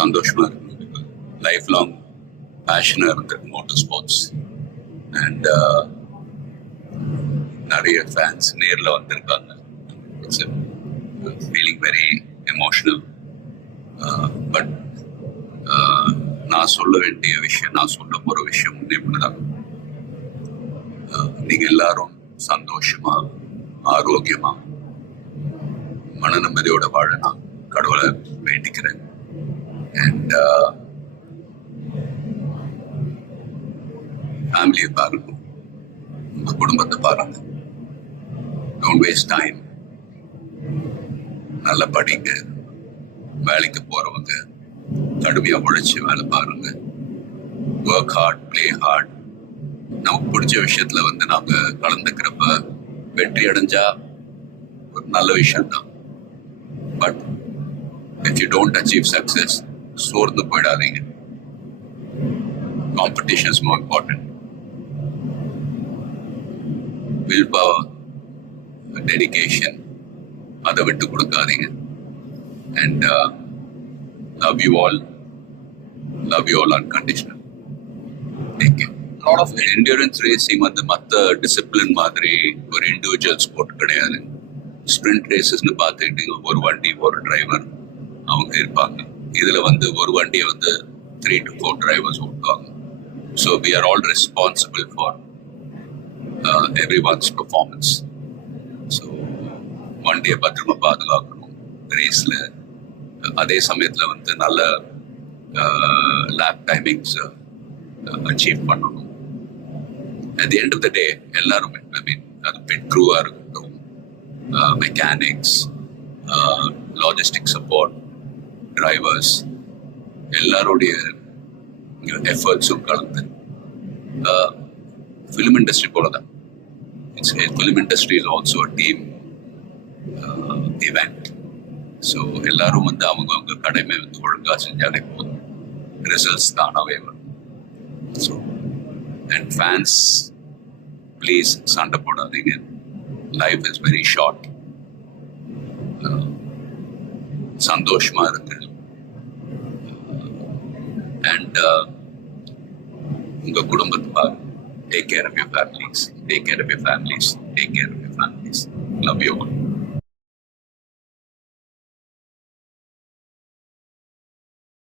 சந்தோஷமா இருக்கு. Life long பேஷனா இருந்திருக்கு மோட்டார் ஸ்போர்ட்ஸ். அண்ட் நிறைய ஃபேன்ஸ் நேரில் வந்திருக்காங்க. It's feeling very emotional. But நான் சொல்ல வேண்டிய விஷயம், நான் சொல்ல போகிற விஷயம் இப்படிதான். நீங்கள் எல்லாரும் சந்தோஷமா, ஆரோக்கியமா, மன நிம்மதியோட வாழ நான் கடவுளை வேண்டிக்கிறேன். அண்ட் ஃபேமிலியை பாருங்க, உங்க குடும்பத்தை பாருங்க. Don't waste time. நல்லா படிங்க. வேலைக்கு போறவங்க கடுமையா உழைச்சி வேலை பாருங்க. Work hard, play hard. நமக்கு பிடிச்ச விஷயத்துல நாம கலந்துக்கிறப்ப வெற்றி அடைஞ்சா ஒரு நல்ல விஷயம்தான். But if you don't achieve success, சோர்ந்து போயிடாதீங்க. Competition is more important. Willpower, dedication, அதை விட்டு கொடுக்காதீங்க. And love you all unconditional. Take care. lot of endurance racing மற்ற டிசிப்ளின் மாதிரி ஒரு இண்டிவிஜுவல் ஸ்போர்ட் கிடையாது. ஸ்ப்ரிண்ட் ரேசஸ்னு பார்த்துக்கிட்டீங்க, ஒரு வண்டி ஒரு டிரைவர் அவங்க இருப்பாங்க. இதுல ஒரு வண்டியை 3 to 4 டிரைவர்ஸ் ஓட்டுவாங்க. So we are all responsible for everyone's performance. So வண்டியை பத்திரமா பாதுகாக்கணும் ரேஸ்ல. அதே சமயத்துல நல்ல லேப் டைமிங்ஸ் அச்சீவ் பண்ணணும். At the end of the day, எல்லாருமே, அது பிட் க்ரூவா இருக்கட்டும், மெக்கானிக்ஸ், லாஜிஸ்டிக் சப்போர்ட், டிரைவர்ஸ், எல்லாருடைய எஃபர்ட்ஸும் கலந்து ஃபிலிம் இண்டஸ்ட்ரி போல தான். Film industry is also a team event. So எல்லாரும் அவங்க கடமை ஒழுங்காக செஞ்சாலே போதும், ரிசல்ட்ஸ் தானாகவே வரும். ஸோ and fans, please சண்டை போடாதீங்க. Life is very short. சந்தோஷமா இருக்கு. அண்ட் உங்க குடும்பத்தை பாருங்க. Take care of your families. Take care of your families. Take care of your families. Love you all.